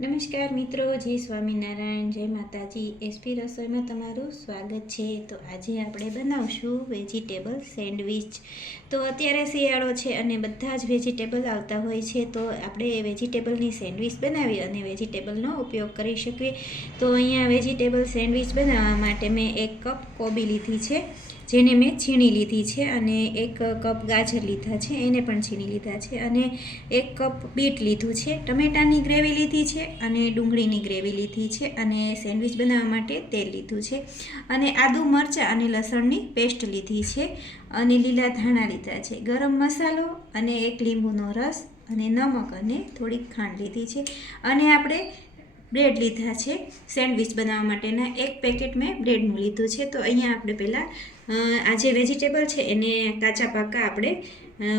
નમસ્કાર મિત્રો, જય સ્વામિનારાયણ, જય માતાજી. એસપી રસોઈમાં તમારું સ્વાગત છે. તો આજે આપણે બનાવશું વેજીટેબલ સેન્ડવિચ. તો અત્યારે શિયાળો છે અને બધા જ વેજીટેબલ આવતા હોય છે, તો આપણે વેજીટેબલની સેન્ડવિચ બનાવી અને વેજીટેબલનો ઉપયોગ કરી શકીએ. તો અહીંયા વેજીટેબલ સેન્ડવિચ બનાવવા માટે મેં 1 કપ કોબી લીધી છે, જેને મેં છીણી લીધી છે, અને 1 કપ ગાજર લીધા છે, એને પણ છીણી લીધા છે, અને 1 કપ બીટ લીધું છે, ટમેટાની ગ્રેવી લીધી છે, અને ડુંગળીની ગ્રેવી લીધી છે, અને સેન્ડવિચ બનાવવા માટે તેલ લીધું છે, અને આદુ મરચાં અને લસણની પેસ્ટ લીધી છે, અને લીલા ધાણા લીધા છે, ગરમ મસાલો અને 1 લીંબુનો રસ, અને નમક અને થોડીક ખાંડ લીધી છે, અને આપણે બ્રેડ લીધા છે સેન્ડવિચ બનાવવા માટેના. 1 પેકેટ મેં બ્રેડનું લીધું છે. તો અહીંયા આપણે પહેલાં આ જે વેજીટેબલ છે એને કાચા પાકા આપણે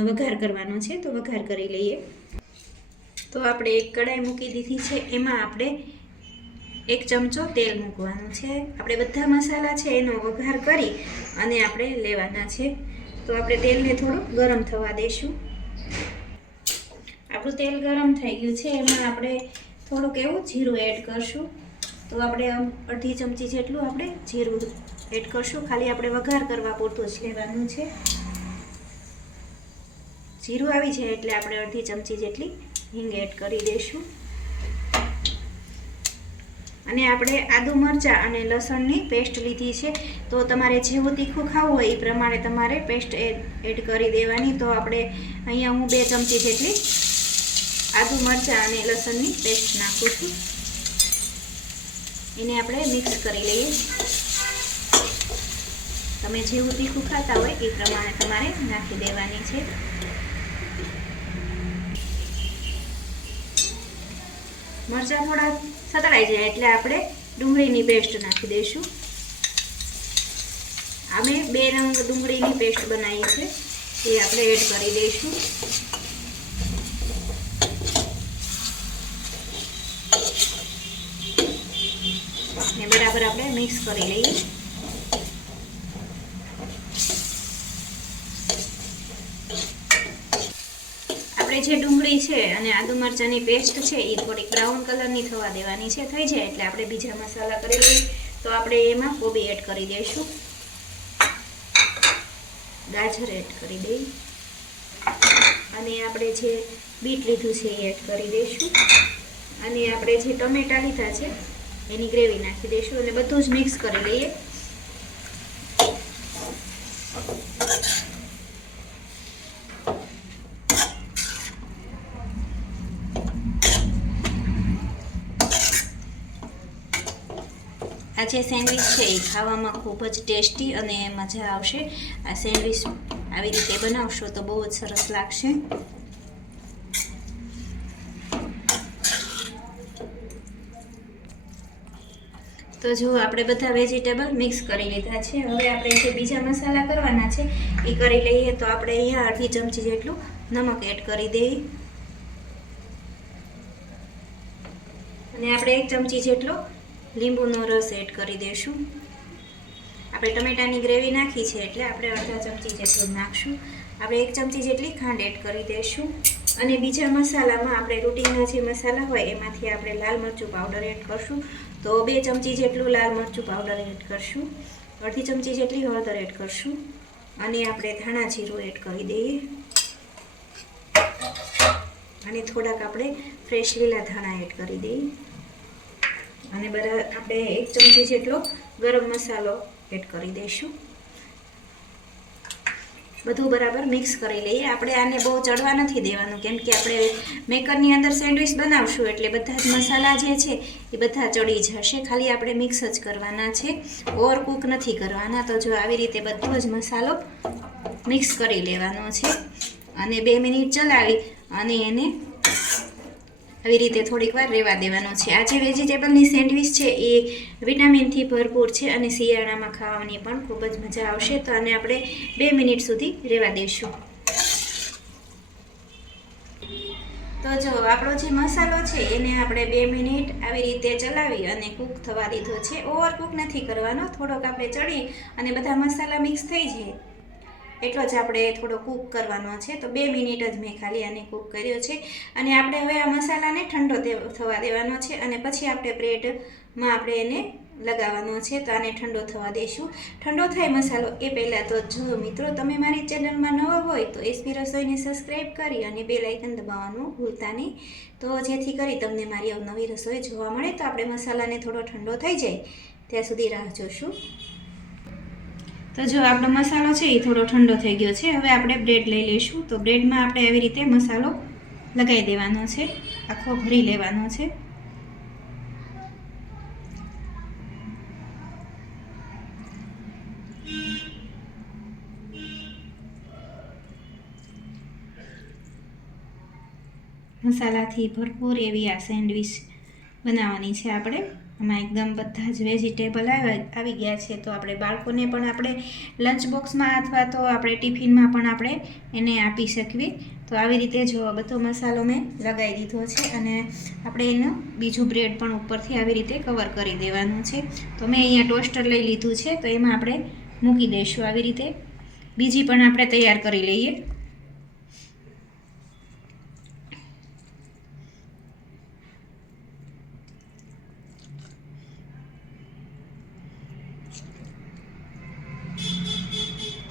વઘાર કરવાનો છે, તો વઘાર કરી લઈએ. તો આપણે એક કઢાઈ મૂકી દીધી છે, એમાં આપણે 1 ચમચો તેલ મૂકવાનું છે. આપણે બધા મસાલા છે એનો વઘાર કરી અને આપણે લેવાના છે. તો આપણે તેલને થોડું ગરમ થવા દઈશું. આપણું તેલ ગરમ થઈ ગયું છે, એમાં આપણે થોડુંક એવું જીરું એડ કરશું. તો આપણે અડધી ચમચી જેટલું આપણે જીરું એડ કરશું. ખાલી આપણે વઘાર કરવા પૂરતું જ લેવાનું છે. જીરું આવી જાય એટલે આપણે અડધી ચમચી જેટલી હિંગ એડ કરી દઈશું. અને આપણે આદુ મરચાં અને લસણની પેસ્ટ લીધી છે. તો તમારે જેવું તીખું ખાવું હોય એ પ્રમાણે તમારે પેસ્ટ એડ કરી દેવાની. તો આપણે અહીંયા હું 2 ચમચી જેટલી આદુ મરચાં અને લસણની પેસ્ટ નાખું છું. એને આપણે મિક્સ કરી લઈએ. તમે જેવું તીખું ખાતા હોય એ પ્રમાણે તમારે નાખી દેવાની છે. મરચાં થોડા સતળાઈ જાય એટલે આપણે ડુંગળીની પેસ્ટ નાખી દઈશું. અમે 2 રંગ ડુંગળીની પેસ્ટ બનાવી છે, એ આપણે એડ કરી દઈશું. ને બરાબર આપણે મિક્સ કરી લઈએ. આપણે જે ડુંગળી છે અને આદુ મરચાંની પેસ્ટ છે એ થોડીક બ્રાઉન કલરની થવા દેવાની છે. થઈ જાય એટલે આપણે બીજા મસાલા કરી લઈએ. તો આપણે એમાં કોબી એડ કરી દઈશું, ગાજર એડ કરી દઈએ, અને આપણે જે બીટ લીધું છે એ એડ કરી દઈશું, અને આપણે જે ટમેટા લીધા છે એની ગ્રેવી નાખી દઈશું, અને બધું જ મિક્સ કરી લઈએ. આ જે સેન્ડવિચ છે એ ખાવામાં ખૂબ જ ટેસ્ટી અને મજા આવશે. આ સેન્ડવિચ આવી રીતે બનાવશો તો બહુ જ સરસ લાગશે. તો જો આપણે બધા વેજીટેબલ મિક્સ કરી લીધા છે. હવે આપણે જે બીજા મસાલા કરવાના છે એ કરી લઈએ. તો આપણે અહીંયા અડધી ચમચી જેટલું નમક એડ કરી દઈએ, અને આપણે 1 ચમચી જેટલો લીંબુનો રસ એડ કરી દઈશું. આપણે ટમેટાની ગ્રેવી નાખી છે એટલે આપણે અડધા ચમચી જેટલું નાખશું. આપણે 1 ચમચી જેટલી ખાંડ એડ કરી દઈશું, અને બીજા મસાલામાં આપણે રૂટીનના જે મસાલા હોય એમાંથી આપણે લાલ મરચું પાવડર એડ કરશું. તો 2 ચમચી જેટલું લાલ મરચું પાવડર એડ કરશું, અડધી ચમચી જેટલી હળદર એડ કરશું, અને આપણે ધાણા જીરું એડ કરી દઈએ, અને થોડાક આપણે ફ્રેશ લીલા ધાણા એડ કરી દઈએ, અને આપણે 1 ચમચી જેટલો ગરમ મસાલો એડ કરી દઈશું. બધું બરાબર મિક્સ કરી લઈએ. આપણે આને બહુ ચડવા નથી દેવાનું, કેમ કે આપણે મેકરની અંદર સેન્ડવિચ બનાવશું એટલે બધા જ મસાલા જે છે એ બધા ચડી જશે. ખાલી આપણે મિક્સ જ કરવાના છે, ઓવરકુક નથી કરવાના. તો જો આવી રીતે બધો જ મસાલો મિક્સ કરી લેવાનો છે, અને 2 મિનિટ ચલાવી અને એને આવી રીતે થોડીક વાર રહેવા દેવાનો છે. આ જે વેજીટેબલની સેન્ડવિચ છે એ વિટામિનથી ભરપૂર છે, અને શિયાળામાં ખાવાની પણ ખૂબ જ મજા આવશે. તો આને આપણે 2 મિનિટ સુધી રહેવા દઈશું. તો જો આપણો જે મસાલો છે એને આપણે 2 મિનિટ આવી રીતે ચલાવી અને કૂક થવા દીધો છે. ઓવર કૂક નથી કરવાનો, થોડોક આપણે ચડી અને બધા મસાલા મિક્સ થઈ જાય એટલો જ આપણે થોડો કૂક કરવાનો છે. તો 2 મિનિટ જ મેં ખાલી આને કૂક કર્યો છે. અને આપણે હવે આ મસાલાને ઠંડો થવા દેવાનો છે અને પછી આપણે બ્રેડમાં આપણે એને લગાવવાનો છે. તો આને ઠંડો થવા દઈશું. ઠંડો થાય મસાલો એ પહેલાં તો જો મિત્રો તમે મારી ચેનલમાં નવા હોય તો એસપી રસોઈને સબસ્ક્રાઈબ કરી અને બેલ આઇકન દબાવવાનું ભૂલતા નહીં. તો જેથી કરી તમને મારી અવનવી રસોઈ જોવા મળે. તો આપણે મસાલાને થોડો ઠંડો થઈ જાય ત્યાં સુધી રાહ જોશું. તો જો આપણો મસાલો છે એ થોડો ઠંડો થઈ ગયો છે. હવે આપણે બ્રેડ લઈ લઈશું. તો બ્રેડમાં આપણે આવી રીતે મસાલો લગાવી દેવાનો છે, આખો ભરી લેવાનો છે. મસાલાથી ભરપૂર એવી આ સેન્ડવિચ બનાવવાની છે આપણે. આમાં એકદમ બધા જ વેજીટેબલ આવી ગયા છે. તો આપણે બાળકોને પણ આપણે લંચ બોક્સમાં અથવા તો આપણે ટિફિનમાં પણ આપણે એને આપી શકીએ. તો આવી રીતે જો બધો મસાલો મેં લગાવી દીધો છે અને આપણે એનું બીજું બ્રેડ પણ ઉપરથી આવી રીતે કવર કરી દેવાનું છે. તો મેં અહીંયા ટોસ્ટર લઈ લીધું છે, તો એમાં આપણે મૂકી દઈશું. આવી રીતે બીજી પણ આપણે તૈયાર કરી લઈએ.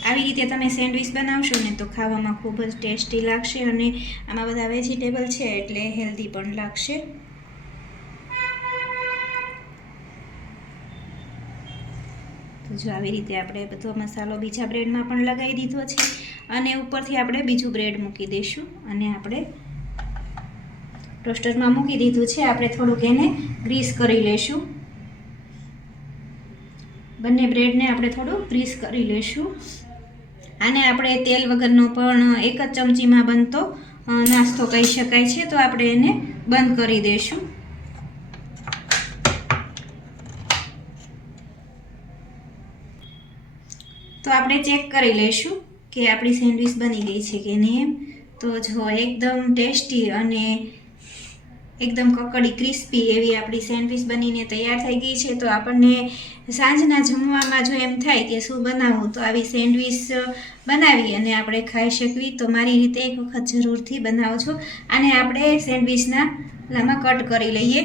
આવી રીતે તમે સેન્ડવિચ બનાવશો ને તો ખાવામાં ખૂબ જ ટેસ્ટી લાગશે અને આમાં બધા વેજીટેબલ છે એટલે હેલ્ધી પણ લાગશે. તો જો આવી રીતે આપણે બધો મસાલો બીજા બ્રેડમાં પણ લગાવી દીધો છે અને ઉપરથી આપણે બીજું બ્રેડ મૂકી દઈશું અને આપણે ટોસ્ટરમાં મૂકી દીધું છે. આપણે થોડુંક એને ગ્રીસ કરી લઈશું. બંને બ્રેડને આપણે થોડું ગ્રીસ કરી લઈશું. આને આપણે તેલ વગરનો પણ એક જ ચમચીમાં બનતો નાસ્તો કહી શકાય છે. તો આપણે એને બંધ કરી દઈશું. તો આપણે ચેક કરી લઈશું કે આપણી સેન્ડવિચ બની ગઈ છે કે નહીં. તો જો એકદમ ટેસ્ટી અને એકદમ કકડી ક્રિસ્પી એવી આપણી સેન્ડવિચ બનીને તૈયાર થઈ ગઈ છે. તો આપણને સાંજના જમવામાં જો એમ થાય કે શું બનાવવું, તો આવી સેન્ડવિચ બનાવી અને આપણે ખાઈ શકવી. તો મારી રીતે એક વખત જરૂરથી બનાવજો. આને આપણે સેન્ડવિચના લાંબા કટ કરી લઈએ.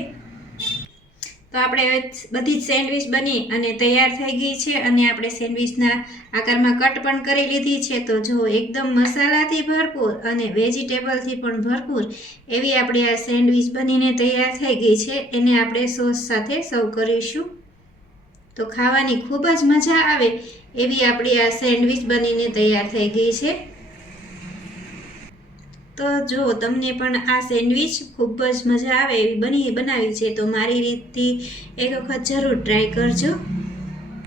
તો આપણે બધી જ સેન્ડવિચ બની અને તૈયાર થઈ ગઈ છે અને આપણે સેન્ડવિચના આકારમાં કટ પણ કરી લીધી છે. તો જો એકદમ મસાલાથી ભરપૂર અને વેજીટેબલથી પણ ભરપૂર એવી આપણી આ સેન્ડવિચ બનીને તૈયાર થઈ ગઈ છે. એને આપણે સોસ સાથે સર્વ કરીશું. તો ખાવાની ખૂબ જ મજા આવે એવી આપણી આ સેન્ડવિચ બનીને તૈયાર થઈ ગઈ છે. તો જો તમને પણ આ સેન્ડવિચ ખૂબ જ મજા આવે એવી બનાવી છે તો મારી રીતથી એક વખત જરૂર ટ્રાય કરજો.